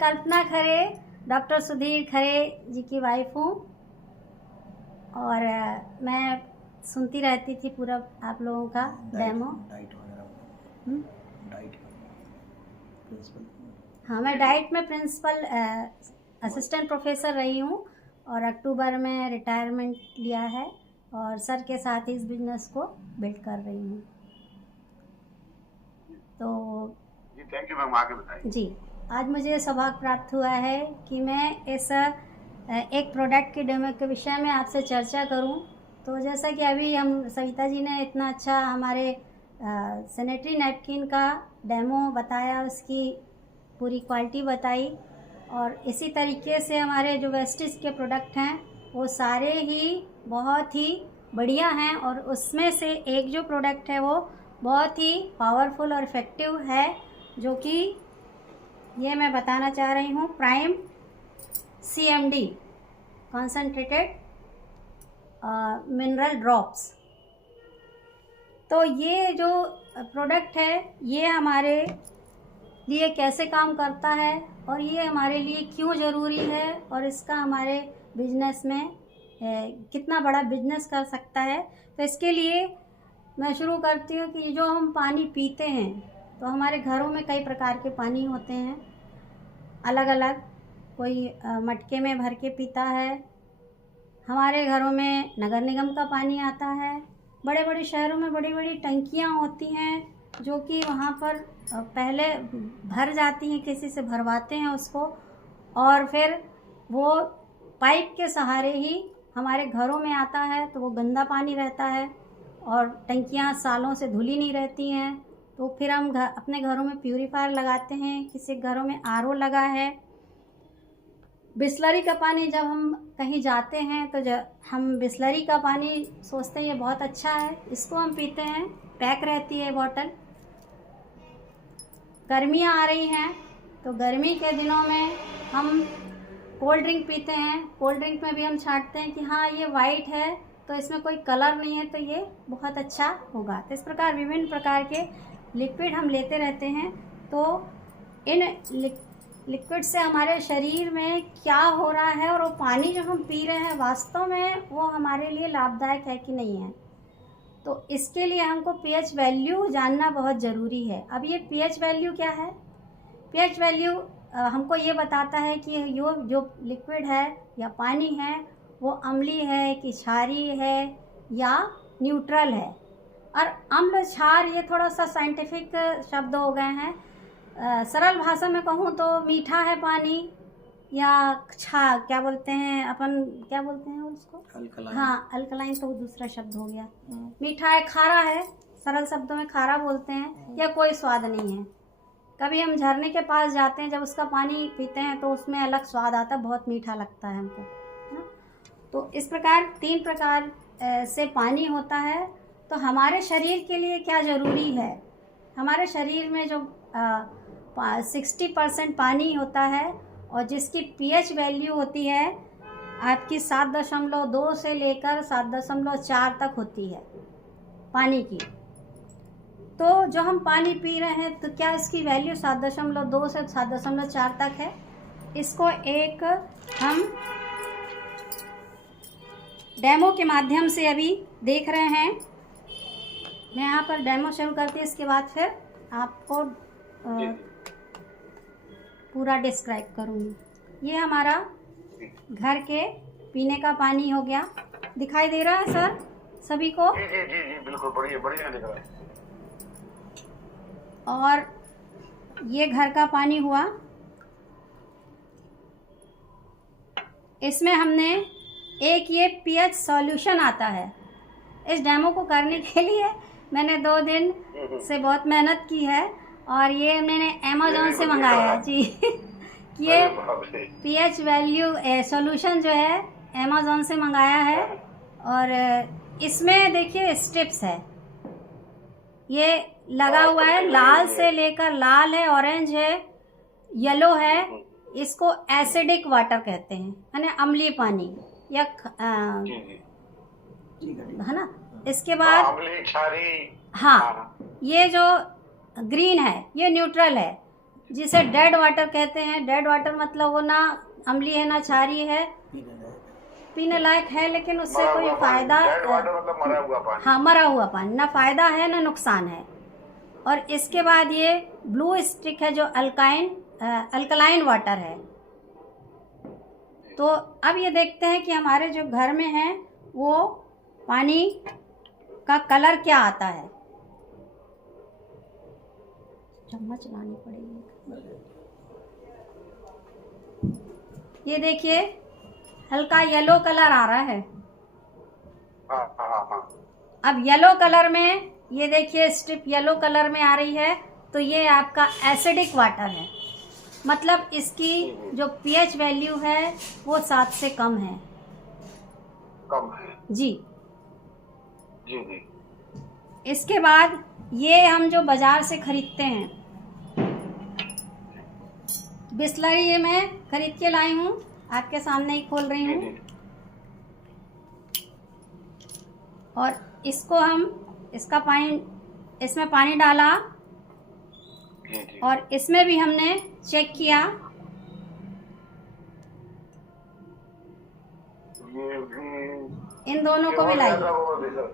कल्पना खरे, doctor Sudhir खरे जी की wife हूँ और मैं सुनती रहती थी पूरा आप लोगों का डेमो। डाइट वगैरह डाइट प्रिंसिपल। हाँ, मैं डाइट में प्रिंसिपल असिस्टेंट प्रोफेसर रही हूँ और अक्टूबर में रिटायरमेंट लिया है और सर के साथ ही इस बिजनेस को बिल्ड कर रही हूँ। तो जी थैंक यू मैम, आगे बताइए। जी, आज मुझे सौभाग्य प्राप्त हुआ है कि मैं इस एक प्रोडक्ट के डेमो के विषय में आपसे चर्चा करूं। तो जैसा कि अभी हम सविता जी ने इतना अच्छा हमारे सैनिटरी नैपकिन का डेमो बताया, उसकी पूरी क्वालिटी बताई और इसी तरीके से हमारे जो वेस्टिज के प्रोडक्ट हैं वो सारे ही बहुत ही बढ़िया हैं और उसमें से एक जो प्रोडक्ट है वो बहुत ही पावरफुल और इफ़ेक्टिव है, जो कि ये मैं बताना चाह रही हूँ, prime CMD concentrated mineral drops. तो ये जो प्रोडक्ट है ये हमारे लिए कैसे काम करता है और ये हमारे लिए क्यों ज़रूरी है और इसका हमारे बिजनेस में कितना बड़ा बिजनेस कर सकता है। तो इसके लिए मैं शुरू करती हूँ कि जो हम पानी पीते हैं, तो हमारे घरों में कई प्रकार के पानी होते हैं अलग अलग। कोई मटके में भर के पीता है, हमारे घरों में नगर निगम का पानी आता है, बड़े बड़े शहरों में बड़ी बड़ी टंकियाँ होती हैं जो कि वहाँ पर पहले भर जाती हैं, किसी से भरवाते हैं उसको और फिर वो पाइप के सहारे ही हमारे घरों में आता है। तो वो गंदा पानी रहता है और टंकियाँ सालों से धुली नहीं रहती हैं। तो फिर हम अपने घरों में प्यूरीफायर लगाते हैं, किसी घरों में RO लगा है। बिसलरी का पानी जब हम कहीं जाते हैं तो हम बिसलरी का पानी सोचते हैं ये बहुत अच्छा है, इसको हम पीते हैं, पैक रहती है बॉटल। गर्मियाँ आ रही हैं तो गर्मी के दिनों में हम कोल्ड ड्रिंक पीते हैं। कोल्ड ड्रिंक में भी हम छांटते हैं कि हाँ ये वाइट है तो इसमें कोई कलर नहीं है तो ये बहुत अच्छा होगा। तो इस प्रकार विभिन्न प्रकार के लिक्विड हम लेते रहते हैं। तो इन लिक्विड से हमारे शरीर में क्या हो रहा है और वो पानी जो हम पी रहे हैं वास्तव में वो हमारे लिए लाभदायक है कि नहीं है। तो इसके लिए हमको pH वैल्यू जानना बहुत ज़रूरी है। अब ये pH वैल्यू क्या है? pH वैल्यू हमको ये बताता है कि जो लिक्विड है या पानी है वो अम्लीय है कि क्षारीय है या न्यूट्रल है। और अम्ल क्षार ये थोड़ा सा साइंटिफिक शब्द हो गए हैं। सरल भाषा में कहूँ तो मीठा है पानी या क्या बोलते हैं अपन, क्या बोलते हैं उसको? अल्कलाइन। हाँ, अल्कलाइन तो दूसरा शब्द हो गया। मीठा है, खारा है, सरल शब्दों में खारा बोलते हैं, या कोई स्वाद नहीं है। कभी हम झरने के पास जाते हैं, जब उसका पानी पीते हैं तो उसमें अलग स्वाद आता है, बहुत मीठा लगता है हमको, है ना। तो इस प्रकार 3 प्रकार से पानी होता है। तो हमारे शरीर के लिए क्या ज़रूरी है? हमारे शरीर में जो 60% पानी होता है और जिसकी pH वैल्यू होती है आपकी 7.2 से लेकर 7.4 तक होती है पानी की। तो जो हम पानी पी रहे हैं तो क्या इसकी वैल्यू 7.2 से 7.4 तक है? इसको एक हम डेमो के माध्यम से अभी देख रहे हैं। मैं यहाँ पर डेमो शुरू करती हूँ, इसके बाद फिर आपको पूरा डिस्क्राइब करूँगी। ये हमारा घर के पीने का पानी हो गया, दिखाई दे रहा है सर सभी को? जी जी जी जी बिल्कुल, बढ़िया बढ़िया दिख रहा है। और ये घर का पानी हुआ। इसमें हमने एक ये pH सॉल्यूशन आता है। इस डेमो को करने के लिए मैंने 2 दिन से बहुत मेहनत की है और ये मैंने अमेज़ॉन से मंगाया है जी। ये pH वैल्यू सॉल्यूशन जो है अमेज़ॉन से मंगाया है और इसमें देखिए स्ट्रिप्स है, ये लगा हुआ है, लाल से लेकर लाल है, ऑरेंज है, येलो है। इसको एसिडिक वाटर कहते हैं, यानी अम्लीय पानी या है ना। इसके बाद अम्लीय क्षारीय, हाँ, ये जो ग्रीन है ये न्यूट्रल है। जिसे डेड वाटर कहते हैं। डेड वाटर मतलब वो ना अम्लीय है ना क्षारीय है, पीने लायक है, लेकिन उससे मरा कोई हुआ पानी। फायदा, डेड वाटर मतलब मरा हुआ पानी। हाँ मरा हुआ पानी, ना फायदा है ना नुकसान है। और इसके बाद ये ब्लू स्टिक है जो अल्कलाइन वाटर है। तो अब ये देखते हैं कि हमारे जो घर में है वो पानी का कलर क्या आता है। चम्मच लानी पड़ेगी। ये देखिए हल्का येलो कलर आ रहा है। हाँ हाँ हाँ। अब येलो कलर में ये देखिए स्ट्रिप येलो कलर में आ रही है, तो ये आपका एसिडिक वाटर है। मतलब इसकी जो पीएच वैल्यू है वो 7 से कम है। कम है। जी जी जी। इसके बाद ये हम जो बाजार से खरीदते हैं, बिस्लरी ये मैं खरीद के लाई हूँ, आपके सामने ही खोल रही जी हूँ। जी। और इसको हम इसका पानी, इसमें पानी डाला जी जी। और इसमें भी हमने चेक किया। ये भी इन दोनों को और मिलाइए। ज्यादा वो देखो।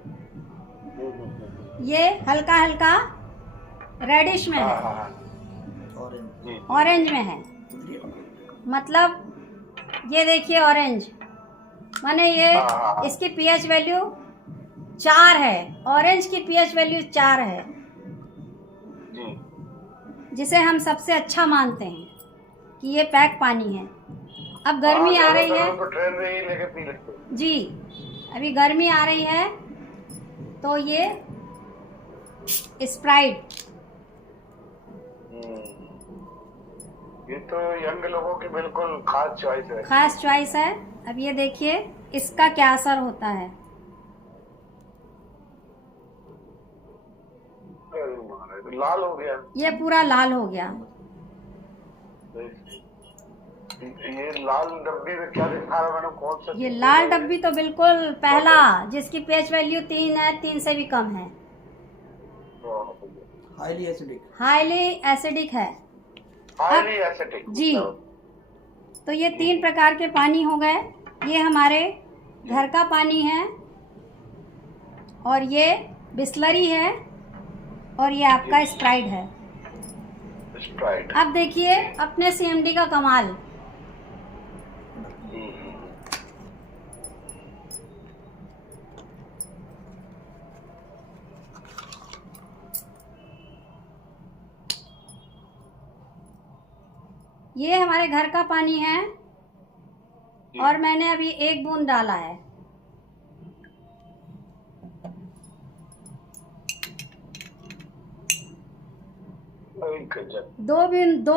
ये हल्का हल्का रेडिश में हाँ है, हाँ हाँ। ऑरेंज। जी ऑरेंज में है। मतलब ये देखिए ऑरेंज, माने ये हाँ। इसकी पीएच वैल्यू 4 है। ऑरेंज की पीएच वैल्यू 4 है, जी। जिसे हम सबसे अच्छा मानते हैं कि ये पैक पानी है। अब गर्मी आ रही है तो ट्रेन में ही लेके पी लेते हैं। जी, अभी गर्मी आ रही है तो ये स्प्राइट, ये तो यंग लोगों की बिल्कुल खास चॉइस है। खास चॉइस है। अब ये देखिए इसका क्या असर होता है। लाल हो गया। ये पूरा लाल हो गया। ये लाल डब्बी में क्या दिखा रहा है मैडम, कौन सा? ये लाल डब्बी तो बिल्कुल पहला, जिसकी पीएच वैल्यू 3 है, 3 से भी कम है। Highly acidic. हाईली एसिडिक है। हाईली एसिडिक जी, तो ये 3 प्रकार के पानी हो गए। ये हमारे घर का पानी है, और ये बिस्लरी है, और ये आपका स्प्राइट है। स्प्राइट। अब देखिए अपने सीएमडी का कमाल। ये हमारे घर का पानी है, और मैंने अभी 1 बूंद डाला है। दो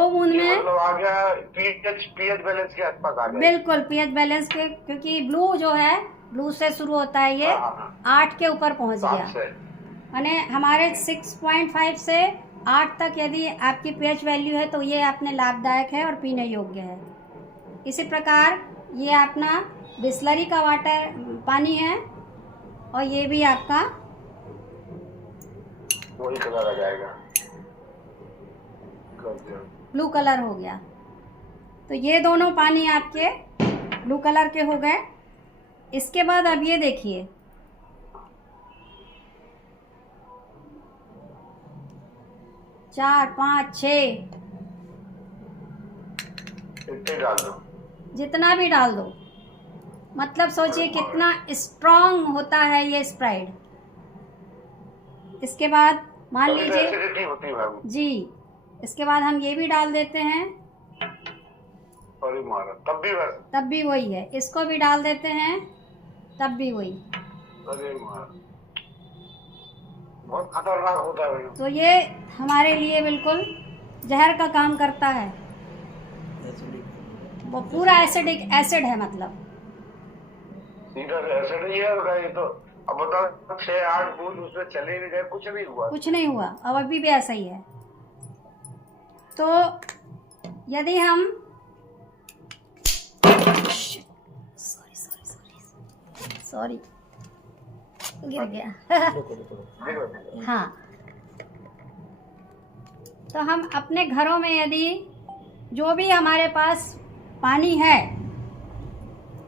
बूंद में मतलब आ गया पीएच बैलेंस के आसपास आ गया। बिल्कुल पीएच बैलेंस के, क्योंकि ब्लू जो है, ब्लू से शुरू होता है, ये 8 के ऊपर पहुंच गया। माने हमारे 6.5 से 8 तक यदि आपकी पीएच वैल्यू है तो ये अपने लाभदायक है और पीने योग्य है। इसी प्रकार ये अपना बिस्लरी का वाटर पानी है, और ये भी आपका वही कलर आ जाएगा, ब्लू कलर हो गया। तो ये दोनों पानी आपके ब्लू कलर के हो गए। इसके बाद अब ये देखिए, चार, 5, 6 इतने डाल दो, जितना भी डाल दो। मतलब सोचिए कितना स्ट्रांग होता है ये स्प्राइट। इसके बाद मान लीजिए एसिडिटी होती है जी, इसके बाद हम ये भी डाल देते हैं, सॉरी मारा, तब भी वही है। इसको भी डाल देते हैं, तब भी वही। अरे मारा, बहुत खतरनाक होता है भाई। तो ये हमारे लिए बिल्कुल जहर का काम करता है। वो पूरा एसिडिक एसिड है, मतलब सीधा एसिड ही है और ये तो अब बताओ 6-8 बूंद उसमें चले नहीं गए, कुछ नहीं हुआ। कुछ नहीं हुआ, अब अभी भी ऐसा ही है। तो यदि हम सॉरी गिर गया हाँ, तो हम अपने घरों में यदि जो भी हमारे पास पानी है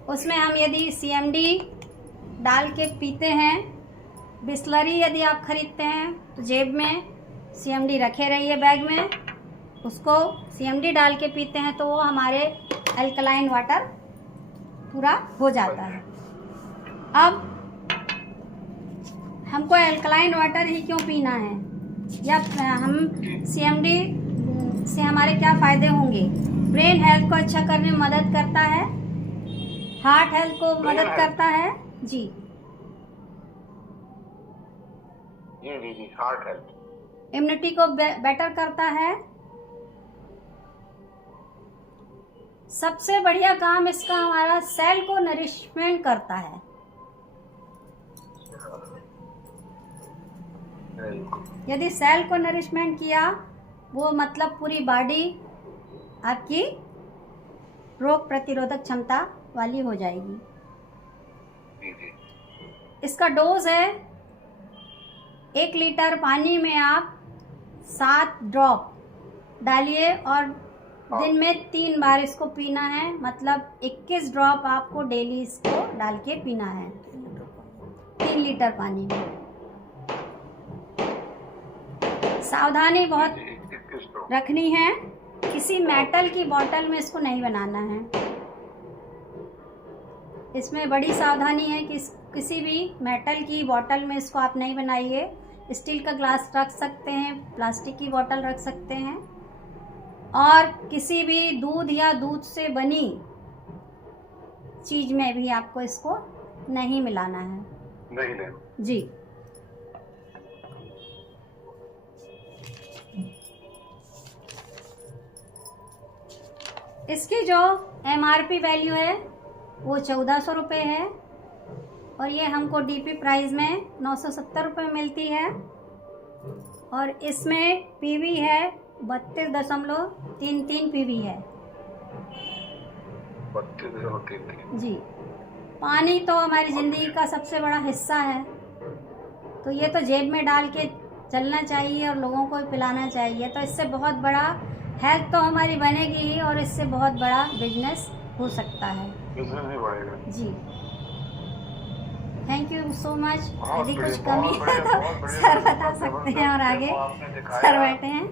उसमें हम यदि CMD डाल के पीते हैं, बिस्लरी यदि आप ख़रीदते हैं तो जेब में CMD रखे रहिए बैग में, उसको CMD डाल के पीते हैं तो वो हमारे अल्कलाइन वाटर पूरा हो जाता है। अब हमको अल्कलाइन वाटर ही क्यों पीना है, या हम CMD से हमारे क्या फ़ायदे होंगे? ब्रेन हेल्थ को अच्छा करने में मदद करता है, हार्ट हेल्थ को मदद करता है। जी जी हार्ट हेल्थ, इम्यूनिटी को बेटर करता है। सबसे बढ़िया काम इसका हमारा सेल को नरिशमेंट करता है। यदि सेल को नरिशमेंट किया वो मतलब पूरी बॉडी आपकी रोग प्रतिरोधक क्षमता वाली हो जाएगी। इसका डोज है 1 लीटर पानी में आप 7 ड्रॉप डालिए और दिन में 3 बार इसको पीना है, मतलब 21 ड्रॉप आपको डेली इसको डाल के पीना है 3 लीटर पानी में। सावधानी बहुत रखनी है, किसी मेटल की बोतल में इसको नहीं बनाना है। इसमें बड़ी सावधानी है कि किसी भी मेटल की बोतल में इसको आप नहीं बनाइए। स्टील का ग्लास रख सकते हैं, प्लास्टिक की बोतल रख सकते हैं, और किसी भी दूध या दूध से बनी चीज़ में भी आपको इसको नहीं मिलाना है। नहीं जी। इसकी जो MRP वैल्यू है वो 1400 रुपये है और ये हमको DP प्राइस में 970 रुपये मिलती है। और इसमें PV है 32.33 PV है। 32.33 जी। पानी तो हमारी ज़िंदगी का सबसे बड़ा हिस्सा है, तो ये तो जेब में डाल के चलना चाहिए और लोगों को पिलाना चाहिए। तो इससे बहुत बड़ा हेल्थ तो हमारी बनेगी ही और इससे बहुत बड़ा बिजनेस हो सकता है। बिजनेस भी बढ़ेगा। जी, थैंक यू सो मच। यदि कुछ कमी है तो सर बता सकते हैं और आगे सर बैठे हैं।